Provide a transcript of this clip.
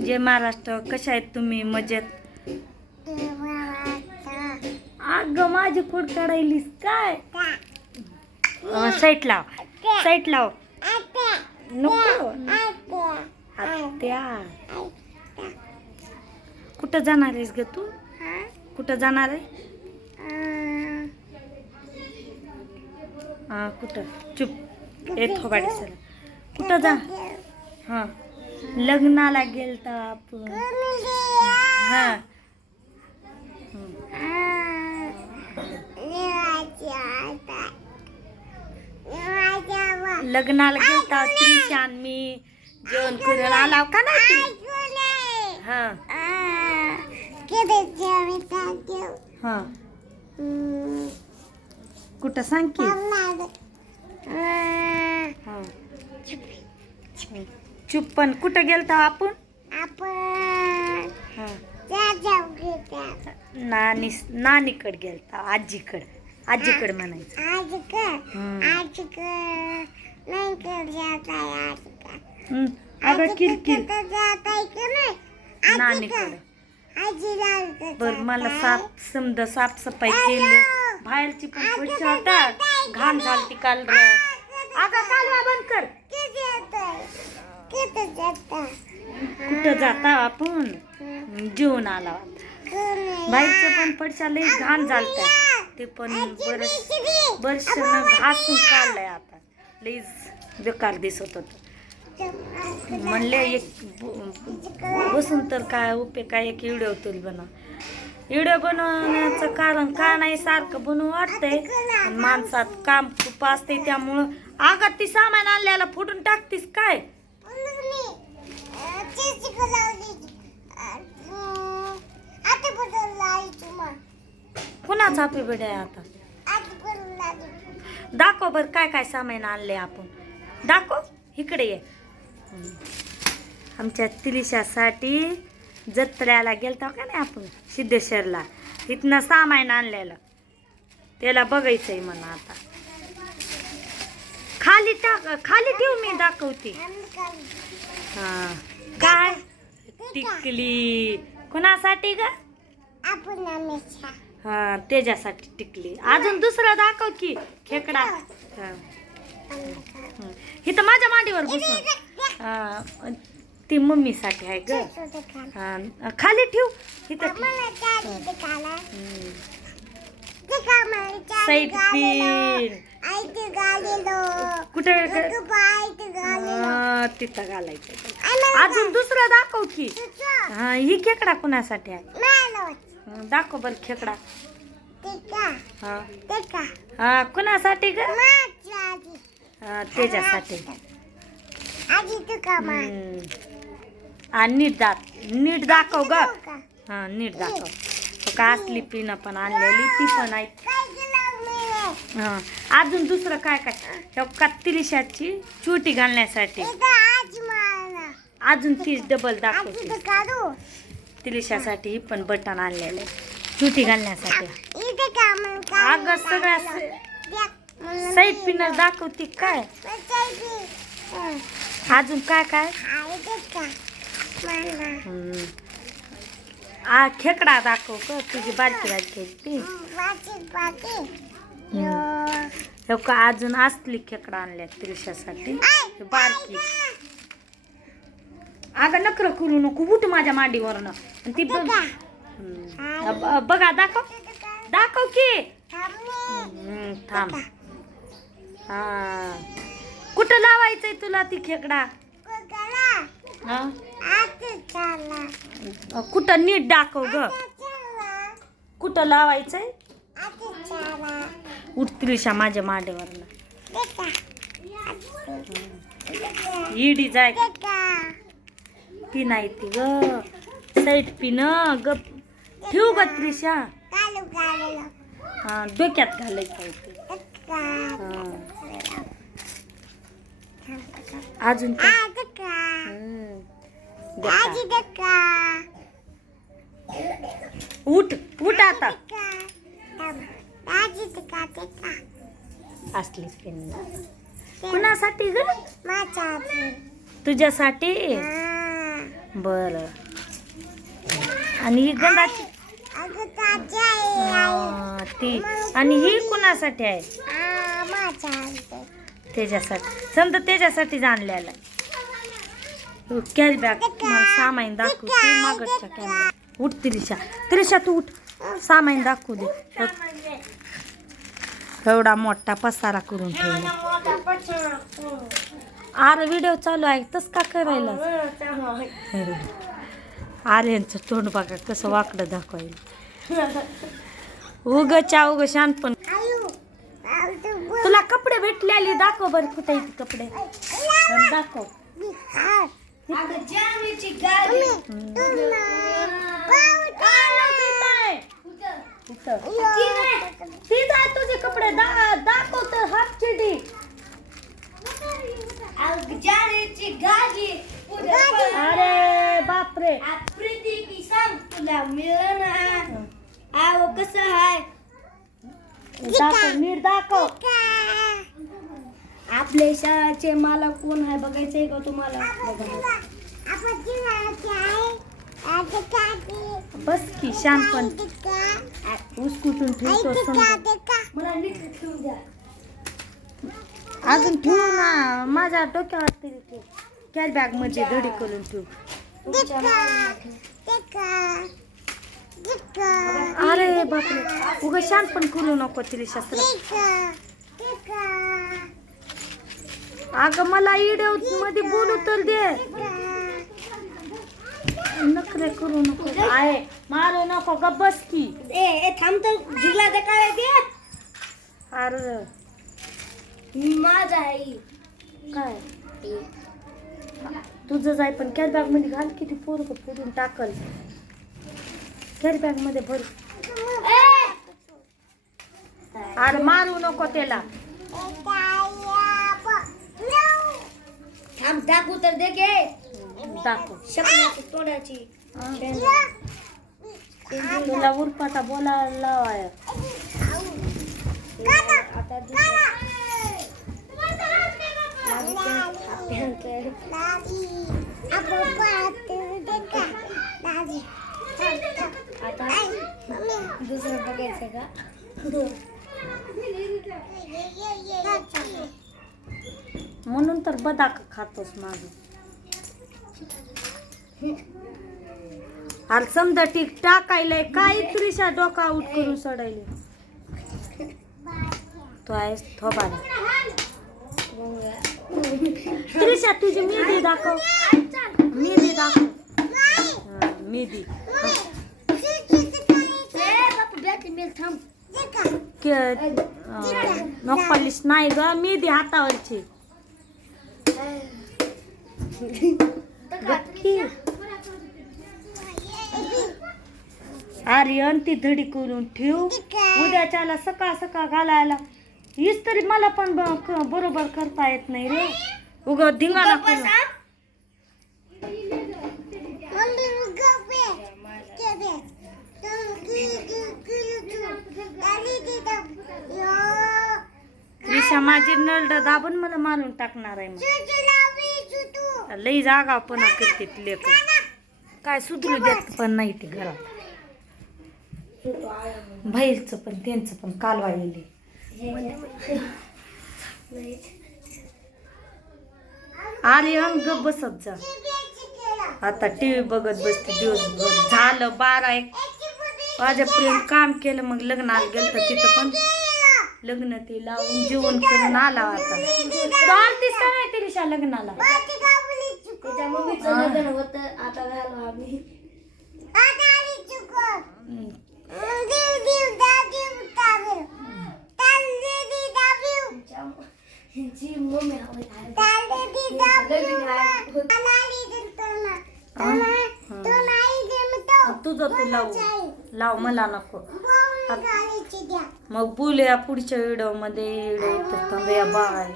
जय महाराष्ट्र. कशा आहेत तुम्ही? मजेत? अगं माझी खोड काढायलीस काय? साईट लाव, साईट लाव. नको. आत्या कुठं जाणार आहेस ग तू? कुठं जाणार आहे? कुठं? चुप ए थोबाडी सर. कुठं जा? हां लग्नाला गेलता आपण. हां लग्नाला गेलता त्रिशा आणि मी. जेवण करायला आलाव का नाही तुम्ही? हां हां कुठं सांग की? हां चुप. पण कुठं गेलता आपण? नानीकडे गेलता. आजीकडे म्हणायचं. अगं किरकिर. नानीकडे. बर मला साफसफाई केली. बाहेरची पण फरशी होता घाण झालती काल. अगं कालवा बंद कर. कुठं जाता आपण? जेवण आला. बाहेरचं पण फरशा लई घाण झालत्या. ते पण बरसनं घासून काढलंय आता. लईच बेकार दिसत होत. म्हणले एक बसून तर काय उपयोग, काय एक व्हिडिओ तरी बनव. व्हिडिओ बनवण्याचं कारण काय नाही, सारखं बनवू वाटतंय. माणसात काम खूप असते त्यामुळं. अगं ती सामान आणल्याला फोडून टाकतीस काय? कुणाचा हॅपी बर्थडे आहे आता? दाखव बर काय काय सामान आणले आपण. दाखव इकडे ये. आमच्या त्रिशासाठी जत्रेला गेलतो का नाही आपण सिद्धेश्वरला. इथनं सामान आणलेलं त्याला बघायचंय म्हणा. आता खाली टाक, खाली ठेव मी दाखवते. हा काय टिकली कोणासाठी ग? हा त्याच्यासाठी टिकली. अजून दुसरं दाखव की खेकडा. इथं माझ्या मांडीवर बसून. ती मम्मीसाठी आहे ग. खाली ठेव इथं. साईड पिन कुठे तिथं घालायचं. अजून दुसरं दाखव की. हा ही खेकडा कुणासाठी आहे? दाखव बर खेकडा. हा कुणासाठी ग? त्याच्यासाठी. नीट दाखव ग. हा नीट दाखव. का असली पिन पण आणलेली ती पण आहे. हा अजून दुसरं काय काय? त्रिशाची चुटी घालण्यासाठी. अजून तीच डबल दाखव. त्रिशासाठी ही पण बटन आणलेले चुटी घालण्यासाठी. अगं सगळ्या साईड पिन दाखवते काय? अजून काय काय? खेकडा दाखव ग. तुझी बारकी बारकी अजून असली खेकडा आणल्या त्रिशासाठी बारकी. अगं नकर करू नको. उठ माझ्या मांडीवरनं. ती बघा दाखव. दाखव की. थांब. हा कुठं लावायचंय तुला ती खेकडा? कुठं नीट दाखव ग. कुठं लावायचंय? उठ त्रिशा माझ्या मांडीवरनं. इडी जाय. ती नाही ती ग. साईड पिन ग ठेवू ग त्रिशा. हा डोक्यात घालायचं. अजून उठ उठ आता. असली पिन कुणासाठी ग? तुझ्यासाठी. बरं. आणि ही गंधाची ती आणि ही कुणासाठी आहे? त्याच्यासाठी. समजा त्याच्यासाठी आणलेला कॅरी बॅग. मला सामान दाखवते मागच्या कॅमेरा. उठ त्रिशा, त्रिशा तू उठ, सामान दाखवू दे. एवढा मोठा पसारा करून ठेवला. अरे व्हिडिओ चालू आहे तस का करायला? आर्यनचं तोंड बघा कसं वाकडं दाखवायला. उग शानपण. तुला कपडे भेटलेले दाखव बरं. कुठे येते कपडे दाखव. तुझे कपडे दाखव तर. हाफ चिडी. अरे बापरे. तुला मिळलं ना. आव कसं आहे दाखव, नीट दाखव. आपल्या शाळेचे मालक कोण आहे बघायचंय का तुम्हाला? बस की शानपण. उसकुटून ठेवतो. मला नीट ठेवून द्या. अजून ठेवू ना. माझ्या डोक्यावर तरी ठेव. कॅरी बॅग मध्ये धडी करून ठेव. अरे बापरे. उगा शानपण करू नको तरी शास्त्र. अगं मला व्हिडिओ मध्ये बोलू तर दे. नखरे करू नको. आहे मारू नको. गप बस की. ए थांब तर. जिगला तर काय दे. अरे माझा आहे काय तुझं जाय पण कॅरी बॅग मध्ये घाल. किती पोरग फोडून टाकल. कॅरी बॅग मध्ये भर. अरे मारू नको त्याला. थांब दाखवू तर दे गे. दाखव. शब्दाची तोडाची. तुला उरपाटा बोलायला लावाय. आता दुसरं बघायचं का? म्हणून तर बदाक खातोस माझ. अरे समजा टीक टाकायलाय काय. त्रिशा डोका आउट करून सोडायले. तो आहेस थोबाड. त्रिशा तुझी मेहंदी दाखव. मेहंदी दाखव. मेहंदी नॉकपालिश नाही ग. मेहंदी हातावरची. आर्यन ती धडी करून ठेव. उद्याच्याला सकाळ सकाळ घालायला. हीच तरी मला पण बरोबर करता येत नाही रे. उग धिंगाणा करून. त्रिशा माझी नळड दाबून मला मारून टाकणार आहे. मग लई जागावपणा करते लेकर. काय सुधरू देत पण नाही ते घरात. बाहेरचं पण त्यांचं पण कालवाळलेली. आर्यन गप बसत जा. आता टीव्ही बघत बसते दिवसभर. झालं 12-1 वाजेपर्यंत काम केलं. मग लग्नाला गेलं तर तिथं पण लग्न ते लावून जेवण करून आला. आता आलतीस का नाही त्रिशा लग्नाला? त्याच्या मम्मीचं लग्न होतं. आता झालं आम्ही. तुझं तू लाव मला नको. मग बोलूया पुढच्या व्हिडिओ मध्ये. बाय.